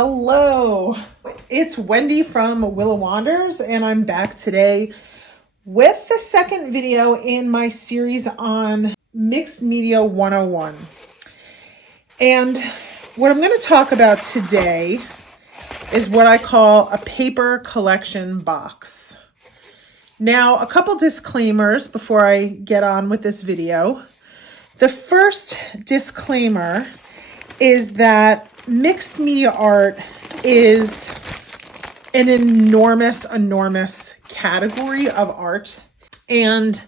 Hello, it's Wendy from Willa Wanders, and I'm back today with the second video in my series on Mixed Media 101. And what I'm going to talk about today is what I call a paper collection box. Now, a couple disclaimers before I get on with this video. The first disclaimer is that mixed media art is an enormous category of art. And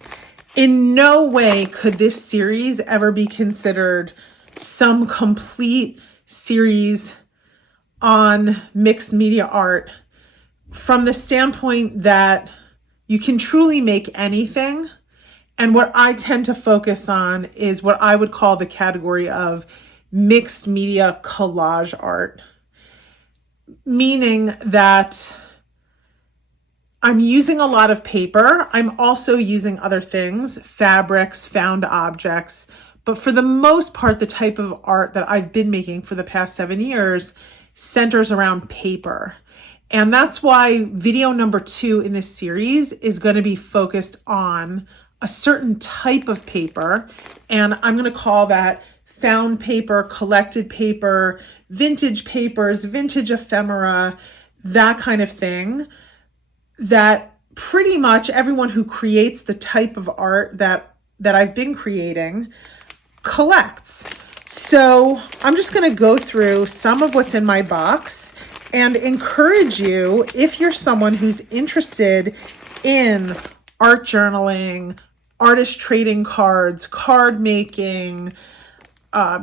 in no way could this series ever be considered some complete series on mixed media art from the standpoint that you can truly make anything. And what I tend to focus on is what I would call the category of mixed media collage art, meaning that I'm using a lot of paper. I'm also using other things, fabrics, found objects, but for the most part, the type of art that I've been making for the past 7 years centers around paper. And that's why video number 2 in this series is going to be focused on a certain type of paper, and I'm going to call that found paper, collected paper, vintage papers, vintage ephemera, that kind of thing, that pretty much everyone who creates the type of art that I've been creating collects. So I'm just going to go through some of what's in my box and encourage you, if you're someone who's interested in art journaling, artist trading cards, card making,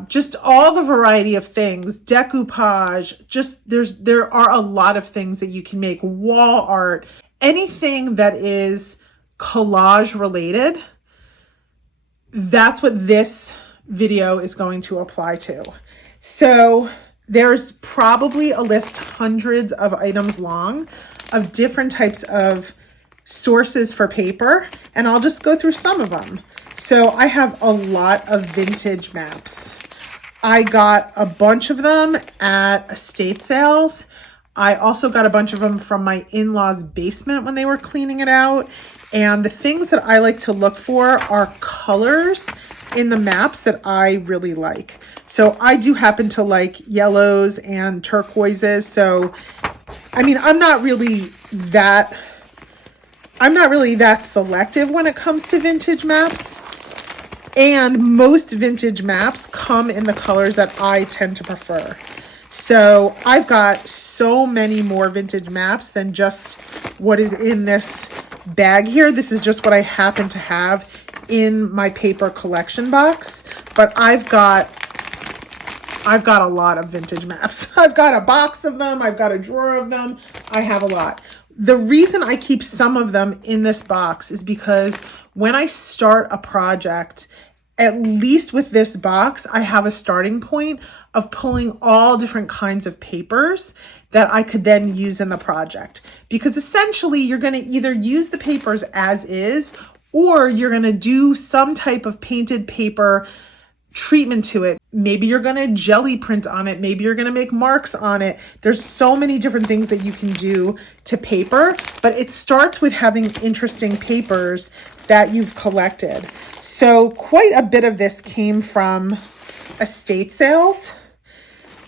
just all the variety of things, decoupage, just there are a lot of things that you can make, wall art, anything that is collage related. That's what this video is going to apply to. So there's probably a list hundreds of items long of different types of sources for paper, and I'll just go through some of them. So I have a lot of vintage maps. I got a bunch of them at estate sales. I also got a bunch of them from my in-laws' basement when they were cleaning it out. And the things that I like to look for are colors in the maps that I really like. So I do happen to like yellows and turquoises. So, I mean, I'm not really that selective when it comes to vintage maps. And most vintage maps come in the colors that I tend to prefer. So I've got so many more vintage maps than just what is in this bag here. This is just what I happen to have in my paper collection box. But I've got a lot of vintage maps. I've got a box of them. I've got a drawer of them. I have a lot. The reason I keep some of them in this box is because when I start a project, at least with this box, I have a starting point of pulling all different kinds of papers that I could then use in the project. Because essentially, you're going to either use the papers as is, or you're going to do some type of painted paper treatment to it. Maybe you're going to jelly print on it. Maybe you're going to make marks on it. There's so many different things that you can do to paper, but it starts with having interesting papers that you've collected. So quite a bit of this came from estate sales.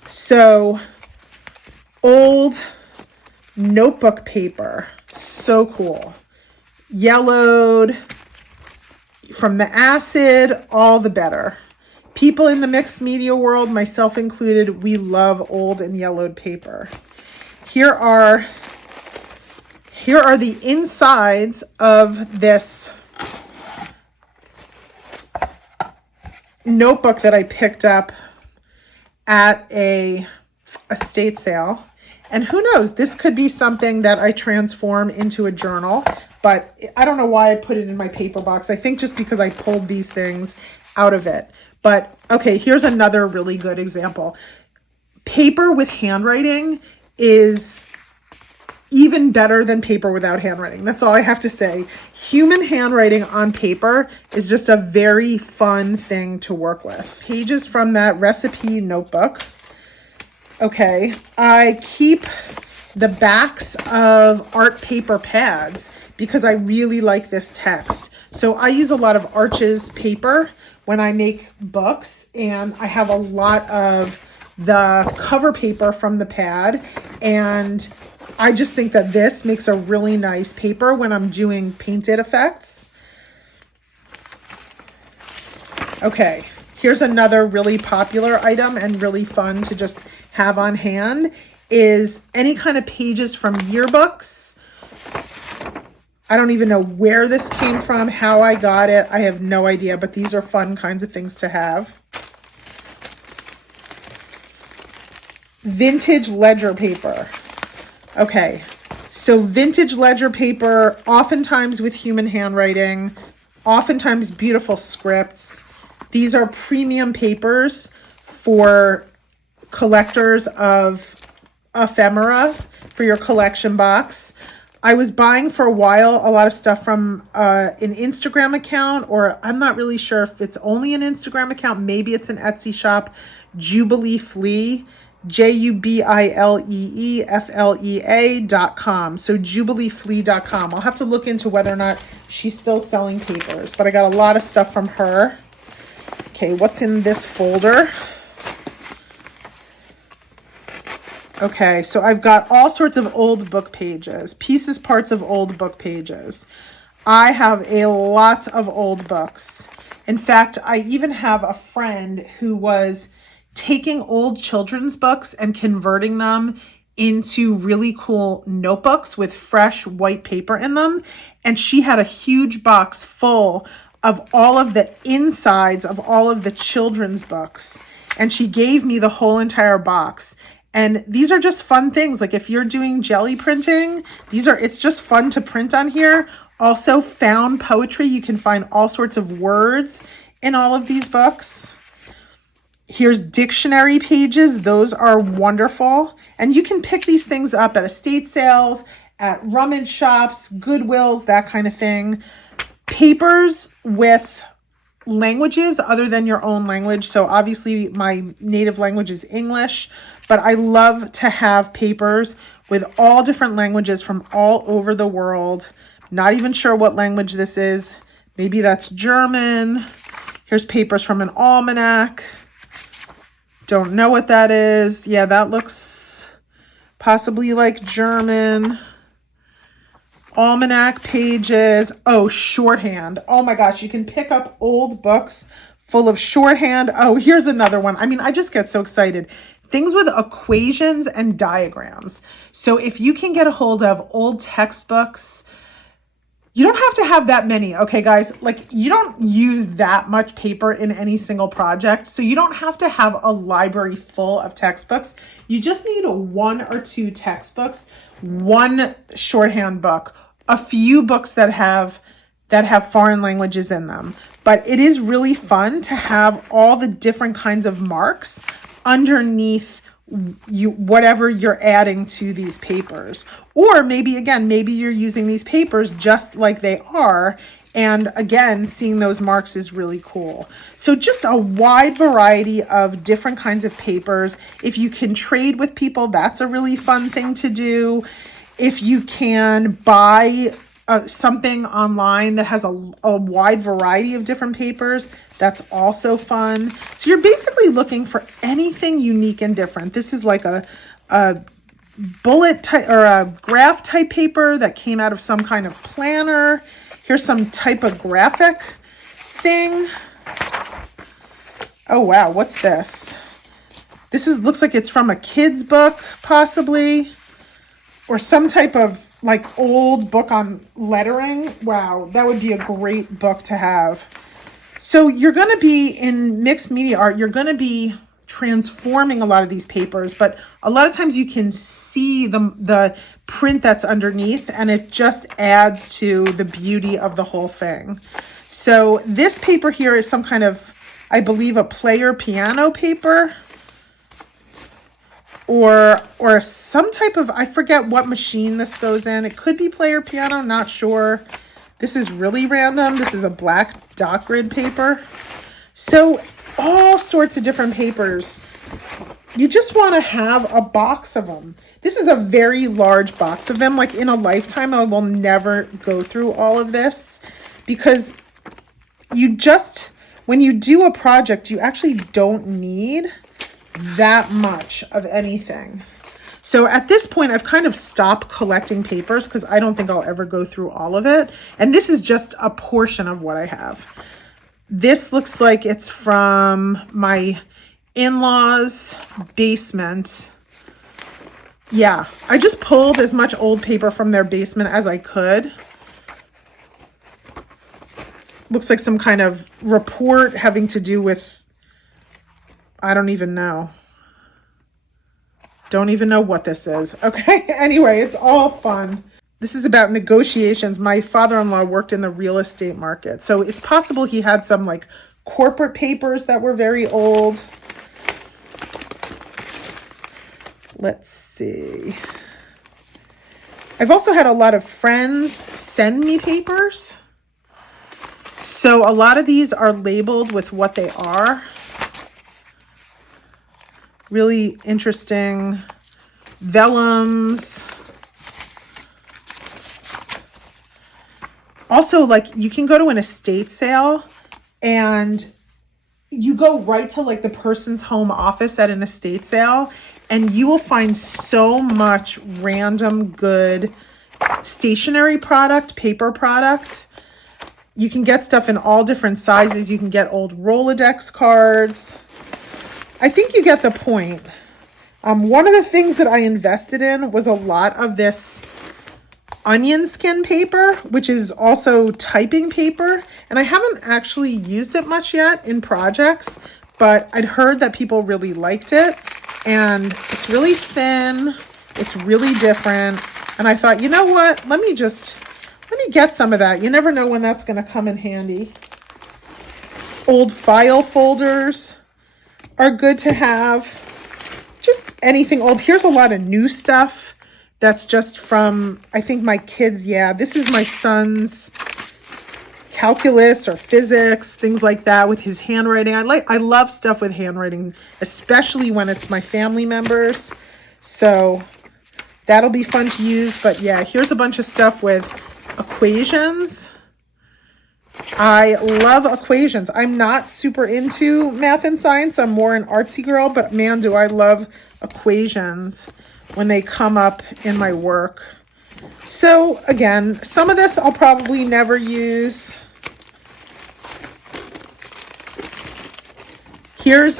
So old notebook paper, so cool. Yellowed from the acid, all the better. People in the mixed media world, myself included, we love old and yellowed paper. Here are the insides of this notebook that I picked up at a estate sale. And who knows, this could be something that I transform into a journal, but I don't know why I put it in my paper box. I think just because I pulled these things out of it. But okay, here's another really good example. Paper with handwriting is even better than paper without handwriting. That's all I have to say. Human handwriting on paper is just a very fun thing to work with. Pages from that recipe notebook. Okay, I keep the backs of art paper pads because I really like this text. So I use a lot of Arches paper when I make books, and I have a lot of the cover paper from the pad, and I just think that this makes a really nice paper when I'm doing painted effects. Okay, here's another really popular item and really fun to just have on hand is any kind of pages from yearbooks. I don't even know where this came from, how I got it. I have no idea, but these are fun kinds of things to have. Vintage ledger paper. Okay, so vintage ledger paper, oftentimes with human handwriting, oftentimes beautiful scripts. These are premium papers for collectors of ephemera for your collection box. I was buying for a while a lot of stuff from an Instagram account, or I'm not really sure if it's only an Instagram account. Maybe it's an Etsy shop, Jubilee Flea, JubileeFlea.com. So jubileeflea.com. I'll have to look into whether or not she's still selling papers, but I got a lot of stuff from her. Okay, what's in this folder? Okay, so I've got all sorts of old book pages, pieces, parts of old book pages. I have a lot of old books. In fact, I even have a friend who was taking old children's books and converting them into really cool notebooks with fresh white paper in them. And she had a huge box full of all of the insides of all of the children's books. And she gave me the whole entire box. And these are just fun things. Like if you're doing jelly printing, it's just fun to print on here. Also found poetry. You can find all sorts of words in all of these books. Here's dictionary pages. Those are wonderful. And you can pick these things up at estate sales, at rummage shops, Goodwills, that kind of thing. Papers with languages other than your own language. So obviously my native language is English, but I love to have papers with all different languages from all over the world. Not even sure what language this is. Maybe that's German. Here's papers from an almanac. Don't know what that is. Yeah, that looks possibly like German. Almanac pages. Oh, shorthand. Oh my gosh, you can pick up old books full of shorthand. Oh, here's another one. I mean, I just get so excited. Things with equations and diagrams. So if you can get a hold of old textbooks, you don't have to have that many, okay, guys? Like, you don't use that much paper in any single project, so you don't have to have a library full of textbooks. You just need one or two textbooks, one shorthand book, a few books that have foreign languages in them. But it is really fun to have all the different kinds of marks underneath whatever you're adding to these papers. Or maybe you're using these papers just like they are, and again, seeing those marks is really cool. So just a wide variety of different kinds of papers. If you can trade with people, that's a really fun thing to do. If you can buy something online that has a wide variety of different papers, that's also fun. So you're basically looking for anything unique and different. This is like a bullet type or a graph type paper that came out of some kind of planner. Here's some typographic thing. Oh wow, what's this? This looks like it's from a kid's book, possibly, or some type of like old book on lettering. Wow, that would be a great book to have. So you're going to be in mixed media art, you're going to be transforming a lot of these papers, but a lot of times you can see the print that's underneath, and it just adds to the beauty of the whole thing. So this paper here is some kind of, I believe, a player piano paper, or some type of, I forget what machine this goes in. It could be player piano, not sure. This is really random. This is a black dot grid paper. So all sorts of different papers. you just want to have a box of them. This is a very large box of them. Like in a lifetime, I will never go through all of this because you just, when you do a project, you actually don't need that much of anything. So at this point, I've kind of stopped collecting papers because I don't think I'll ever go through all of it. And this is just a portion of what I have. This looks like it's from my in-laws' basement. Yeah, I just pulled as much old paper from their basement as I could. Looks like some kind of report having to do with, I don't even know. Don't even know what this is. Okay, anyway, it's all fun. This is about negotiations. My father-in-law worked in the real estate market, so it's possible he had some like corporate papers that were very old. Let's see. I've also had a lot of friends send me papers. So a lot of these are labeled with what they are. Really interesting vellums. Also, like, you can go to an estate sale and you go right to like the person's home office at an estate sale and you will find so much random good stationery product, paper product. You can get stuff in all different sizes. You can get old Rolodex cards. I think you get the point. One of the things that I invested in was a lot of this onion skin paper, which is also typing paper. And I haven't actually used it much yet in projects, but I'd heard that people really liked it. And it's really thin. It's really different. And I thought, you know what? Let me get some of that. You never know when that's going to come in handy. Old file folders are good to have. Just anything old. Here's a lot of new stuff that's just from, I think, my kids. Yeah, this is my son's calculus or physics, things like that with his handwriting. I love stuff with handwriting, especially when it's my family members. So that'll be fun to use. But yeah, here's a bunch of stuff with equations. I love equations. I'm not super into math and science. I'm more an artsy girl, but man, do I love equations when they come up in my work. So again, some of this I'll probably never use. This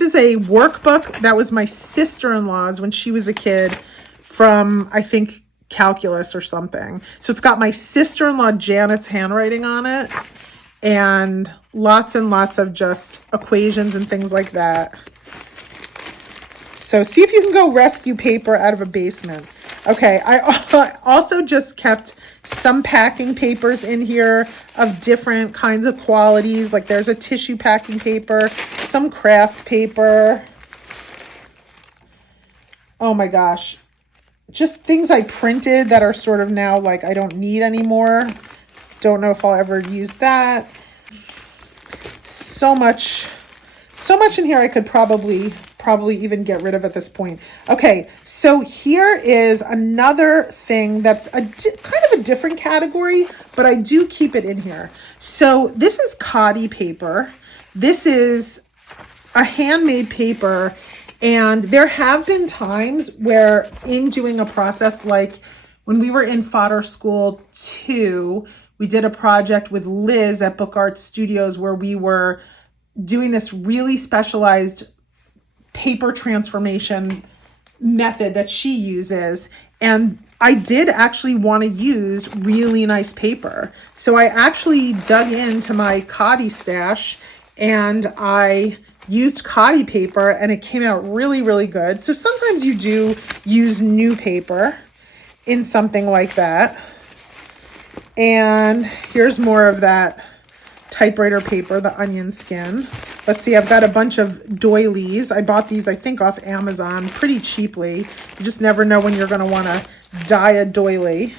is a workbook that was my sister-in-law's when she was a kid from, I think, calculus or something. So it's got my sister-in-law Janet's handwriting on it and lots of just equations and things like that. So see if you can go rescue paper out of a basement. Okay, I also just kept some packing papers in here of different kinds of qualities. Like there's a tissue packing paper, some craft paper. Oh my gosh. Just things I printed that are sort of now like I don't need anymore. Don't know if I'll ever use that. So much in here I could probably even get rid of at this point. Okay, so here is another thing that's kind of a different category, but I do keep it in here. So this is Cotty paper. This is a handmade paper. And there have been times where in doing a process, like when we were in Fodder School 2, we did a project with Liz at Book Art Studios where we were doing this really specialized paper transformation method that she uses. And I did actually want to use really nice paper. So I actually dug into my Cotty stash and I used Cotty paper and it came out really good. So sometimes you do use new paper in something like that. And here's more of that typewriter paper, the onion skin. Let's see, I've got a bunch of doilies. I bought these, I think, off Amazon pretty cheaply. You just never know when you're going to want to dye a doily.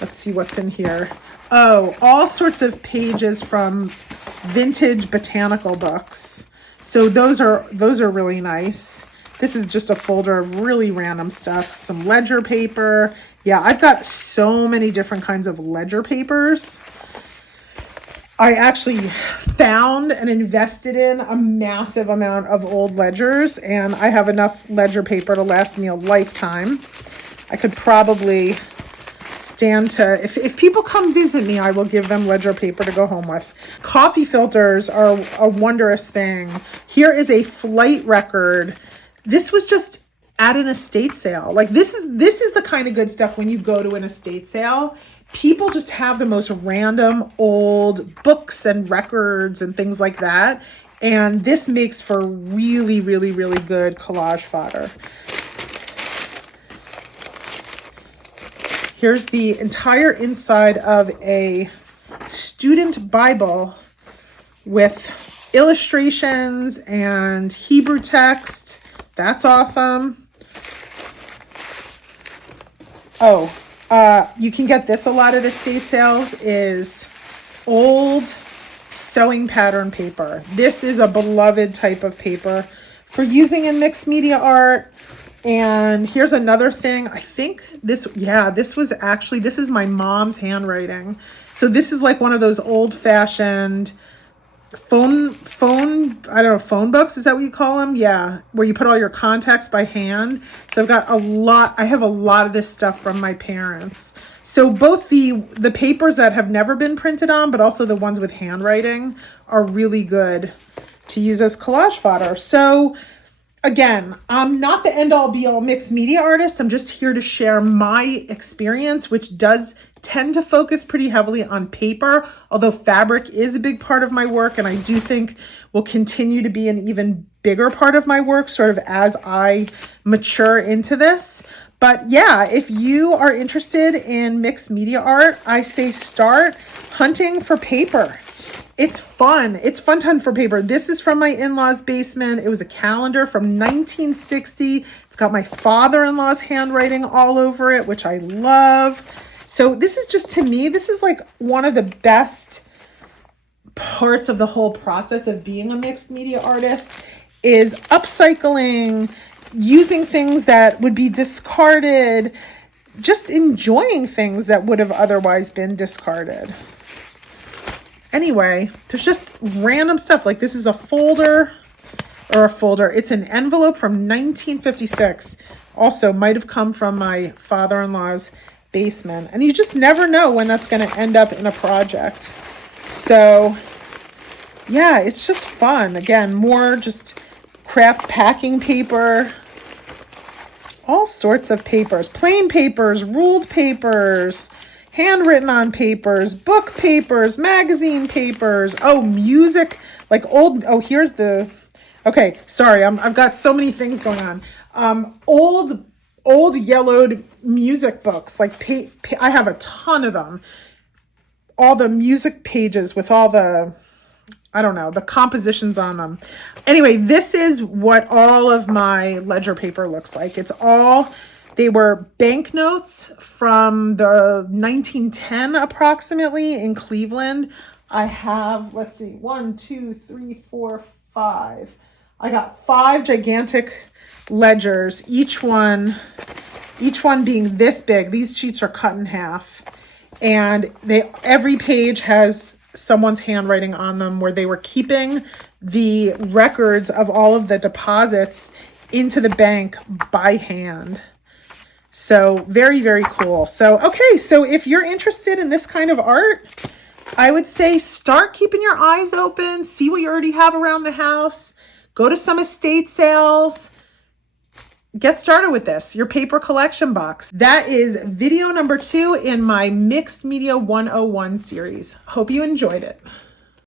Let's see what's in here. Oh, all sorts of pages from vintage botanical books. So those are really nice. This is just a folder of really random stuff. Some ledger paper. Yeah, I've got so many different kinds of ledger papers. I actually found and invested in a massive amount of old ledgers, and I have enough ledger paper to last me a lifetime. I could probably stand to, if people come visit me, I will give them ledger paper to go home with. Coffee filters are a wondrous thing. Here is a flight record. This was just at an estate sale. Like this is the kind of good stuff when you go to an estate sale. People just have the most random old books and records and things like that. And this makes for really, really, really good collage fodder. Here's the entire inside of a student Bible with illustrations and Hebrew text. That's awesome. Oh, you can get this a lot at estate sales, is old sewing pattern paper. This is a beloved type of paper for using in mixed media art. And here's another thing. I think this is my mom's handwriting. So this is like one of those old fashioned phone books. Is that what you call them? Yeah. Where you put all your contacts by hand. So I have a lot of this stuff from my parents. So both the papers that have never been printed on, but also the ones with handwriting are really good to use as collage fodder. So again, I'm not the end-all be-all mixed media artist. I'm just here to share my experience, which does tend to focus pretty heavily on paper, although fabric is a big part of my work, and I do think will continue to be an even bigger part of my work sort of as I mature into this. But yeah, if you are interested in mixed media art, I say start hunting for paper. It's fun. It's fun to hunt for paper. This is from my in-laws' basement. It was a calendar from 1960. It's got my father-in-law's handwriting all over it, which I love. So this is just, to me, this is like one of the best parts of the whole process of being a mixed media artist is upcycling, using things that would be discarded, just enjoying things that would have otherwise been discarded. Anyway, there's just random stuff. Like this is a folder. It's an envelope from 1956. Also might have come from my father-in-law's basement. And you just never know when that's going to end up in a project. So yeah, it's just fun. Again, more just craft packing paper, all sorts of papers, plain papers, ruled papers, handwritten on papers, book papers, magazine papers. Oh, music, like old, oh, here's the, okay, sorry, I've got so many things going on. Old yellowed music books, like I have a ton of them. All the music pages with all the, I don't know, the compositions on them. Anyway, this is what all of my ledger paper looks like. They were banknotes from the 1910 approximately in Cleveland. I have, let's see, 1, 2, 3, 4, 5. I got 5 gigantic ledgers, each one being this big. These sheets are cut in half. And every page has someone's handwriting on them where they were keeping the records of all of the deposits into the bank by hand. So very, very cool. So, okay, so if you're interested in this kind of art, I would say start keeping your eyes open, see what you already have around the house, go to some estate sales, get started with this, your paper collection box. That is video number 2 in my Mixed Media 101 series. Hope you enjoyed it.